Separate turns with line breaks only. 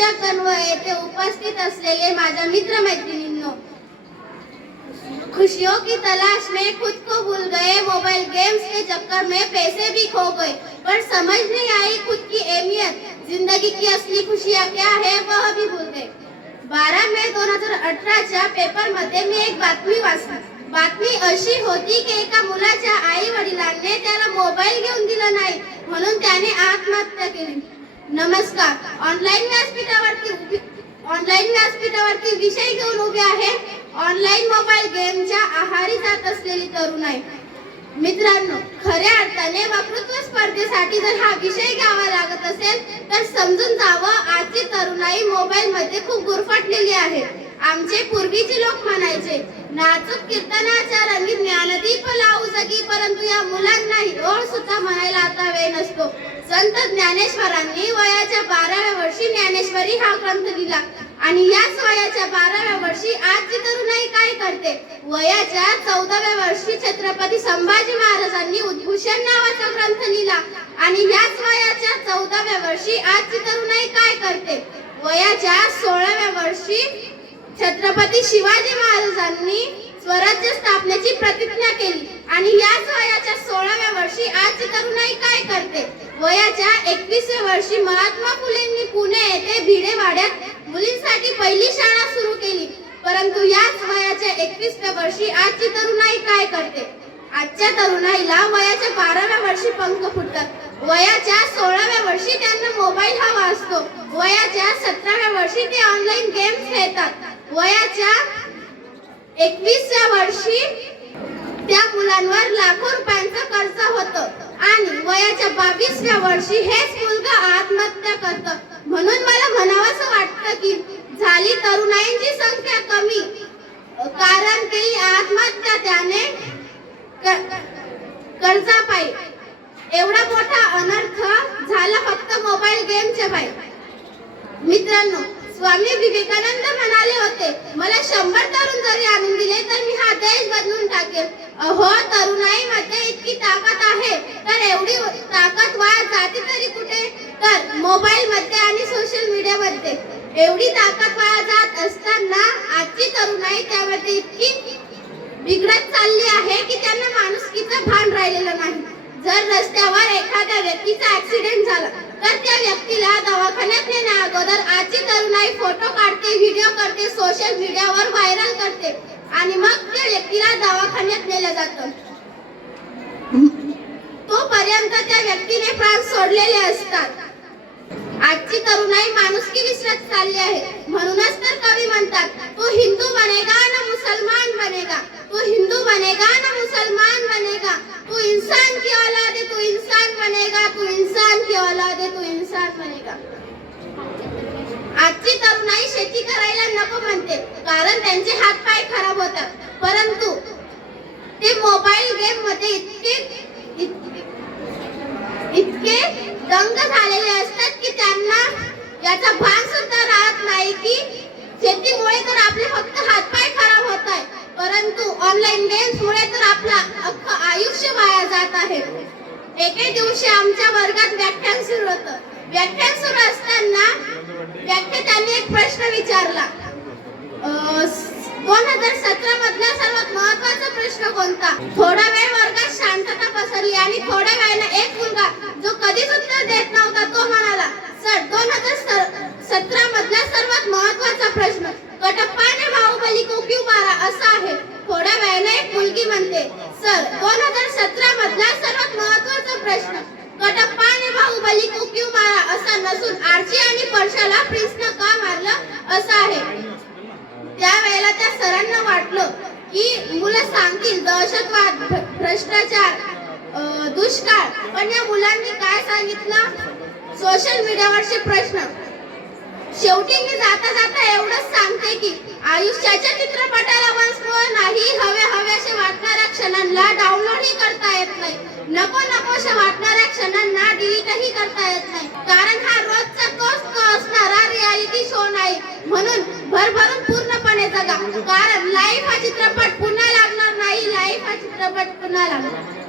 दर्शक व येथे उपस्थित असलेले माझ्या मित्र मैत्रिणींनो खुशियों हो की तलाश में खुद को भूल गए मोबाइल गेम्स के चक्कर में पैसे भी खो गए. पर समझ नहीं आई खुद की अहमियत. जिंदगी की असली खुशियाँ क्या है वह भी भूल गए. बारा मे दोन हजार अठराच्या पेपरमध्ये मी एक बातमी वाचली. बातमी अशी होती की एका मुलाच्या आई वडिलांनी त्याला मोबाईल घेऊन दिला नाही म्हणून त्याने आत्महत्या केली. नमस्कार. ऑनलाईन व्यासपीठावरती उभी- ऑनलाईन व्यासपीठावरती विषय घेऊन उभे आहे. ऑनलाईन मोबाईल गेमच्या आहारी जात असलेली तरुणाई मित्रांनो खऱ्या अर्थाने वक्तृत्व स्पर्धेसाठी जर हा विषय घ्यावा लागत असेल तर समजून जावं आजची तरुणाई मोबाईल मध्ये खूप गुरफटलेली आहे. आमचे पूर्वीचे लोक म्हणायचे नाचूक कीर्तनाच्या रंगीत ज्ञानदीप लावू जगी परंतु या मुलांनाही ओळ सुद्धा म्हणायला आता वेळ नसतो. संत ज्ञानेश्वरांनी वयाच्या बाराव्या वर्षी ज्ञानेश्वरी हा ग्रंथ लिहिला. आणि याच वयाच्या बाराव्या वर्षी आजची तरुणाई काय करते? वयाच्या चौदाव्या वर्षी छत्रपती संभाजी महाराजांनी उद्भूषण नावाचा ग्रंथ लिहिला. आणि याच वयाच्या चौदाव्या वर्षी आजची तरुणाई काय करते? वयाच्या सोळाव्या वर्षी छत्रपती शिवाजी महाराजांनी स्वराज्य स्थापनेची प्रतिज्ञा केली. आणि याच वयाच्या सोळाव्या वर्षी आजची तरुणाई काय वयाच्या एकवीसव्या वर्षी महात्मा फुलेंनी पुणे येथे भिडेवाड्यात मुलींसाठी पहिली शाळा सुरू केली. परंतु याच वयाच्या एकवीसव्या वर्षी आजची तरुणाई काय करते? आजच्या तरुणाईला वयाच्या बाराव्या वर्षी पंख फुटतात. वयाच्या सोळाव्या वर्षी त्यांना मोबाईल हवा असतो. वयाच्या सतराव्या वर्षी ते ऑनलाईन गेम्स खेळतात. वयाच्या एकवीसव्या वर्षी त्या मुलांवर लाखो रुपयांचं कर्ज बावीसव्या वर्षी हेच मुलगा आत्महत्या करतं. म्हणून मला म्हणावंसं वाटतं की झाली तरुणाईंची संख्या कमी. कारण केली आत्महत्या त्याने कर्जा कर्जापायी एवढा मोठा अनर्थ झाला फक्त मोबाईल गेमच्या पायी मित्रांनो स्वामी विवेकानंद म्हणाले होते मला शंभर तरुण जरी आणून दिले तर मी हा देश बदलून टाकेल. अहो तरुणाई मध्ये इतकी ताकद आहे? तर एवढी ताकद वाया जाते तरी कुठे? तर मोबाईल मध्ये आणि सोशल मीडिया मध्ये. एवढी ताकद वाया जात असताना आजची तरुणाई त्यामध्ये इतकी बिघडत चालली आहे की त्यांना माणुसकीचं भान राहिलेलं नाही. जर रस्त्यावर एखाद्या व्यक्तीचा ऍक्सिडेंट झाला तर त्या व्यक्तीला दवाखान्यात नेण्या अगोदर आजची तरुणाई फोटो काढते व्हिडिओ करते सोशल मीडियावर व्हायरल करते. आणि मग त्या व्यक्तीला दवाखान्यात नेलं जातं त्या व्यक्तीने प्राण सोडलेले असतात. आजची तरुणाई माणुसकी विसरत चालली आहे. म्हणूनच तर कवी म्हणतात तू हिंदू बनेगा ना मुसलमान बनेगा. तू हिंदू बनेगा ना मुसलमान बनेगा. तू इंसान की औलाद है तू इंसान बनेगा. तू इंसान की औलाद है तू इंसान बनेगा. आजची तरुणाई शेती करायला नको म्हणते कारण त्यांचे हात पाय खराब होतात. परंतु ते मोबाईल गेममध्ये इतके इतके दंग झालेले असतात की त्यांना याचा भान सुद्धा राहत नाही की शेतीमुळे तर आपले फक्त हातपाय खराब होत आहे परंतु ऑनलाईन गेम्स मुळे तर आपला अख्खं आयुष्य वाया जात आहे. एके दिवशी आमच्या वर्गात व्याख्यान सुरू होतं. व्याख्यान सुरू असताना व्याख्यात्याने एक प्रश्न विचारला. हजार सतरा मधला सर्वात महत्त्वाचा प्रश्न कोणता? थोडा वेळ वर्गात शांतता पसरली आणि थोड्या वेळाने एक मुलगा जो कधीच उत्तर देत नव्हता तो म्हणाला सर दोन हजार सतरा मधला सर्वात महत्त्वाचा प्रश्न कटप्पाने बाहुबली को क्यू मारा? असा आहे. थोड्या वेळाने एक मुलगी म्हणते सर दोन हजार सतरा मधला सर्वात महत्त्वाचा प्रश्न कटप्पाने बाहुबली को क्यू मारा? असा नसून आरची आणि परशाला प्रिन्सनं का मारलं? असं आहे. सरांना वाटलं की मुलं सांगतील दहशतवाद भ्रष्टाचार दुष्काळ. पण या मुलांनी काय सांगितलं? सोशल मीडियावरचे प्रश्न. शेवटी मी जाता जाता एवढंच सांगते की आयुष्याच्या चित्रपटाला वन्स मोर नाही हवे हवेसे वाटणाऱ्या क्षणांना डाउनलोडही करता येत नाही. नको नकोशा वाटणाऱ्या क्षणांना डिलीटही करता येत नाही. कारण हा रोजचा तोच तो असणारा रियालिटी शो नाही. म्हणून भरभरून जगा कारण लाईफ हा चित्रपट पुन्हा लागणार नाही. लाईफ हा चित्रपट पुन्हा लागणार.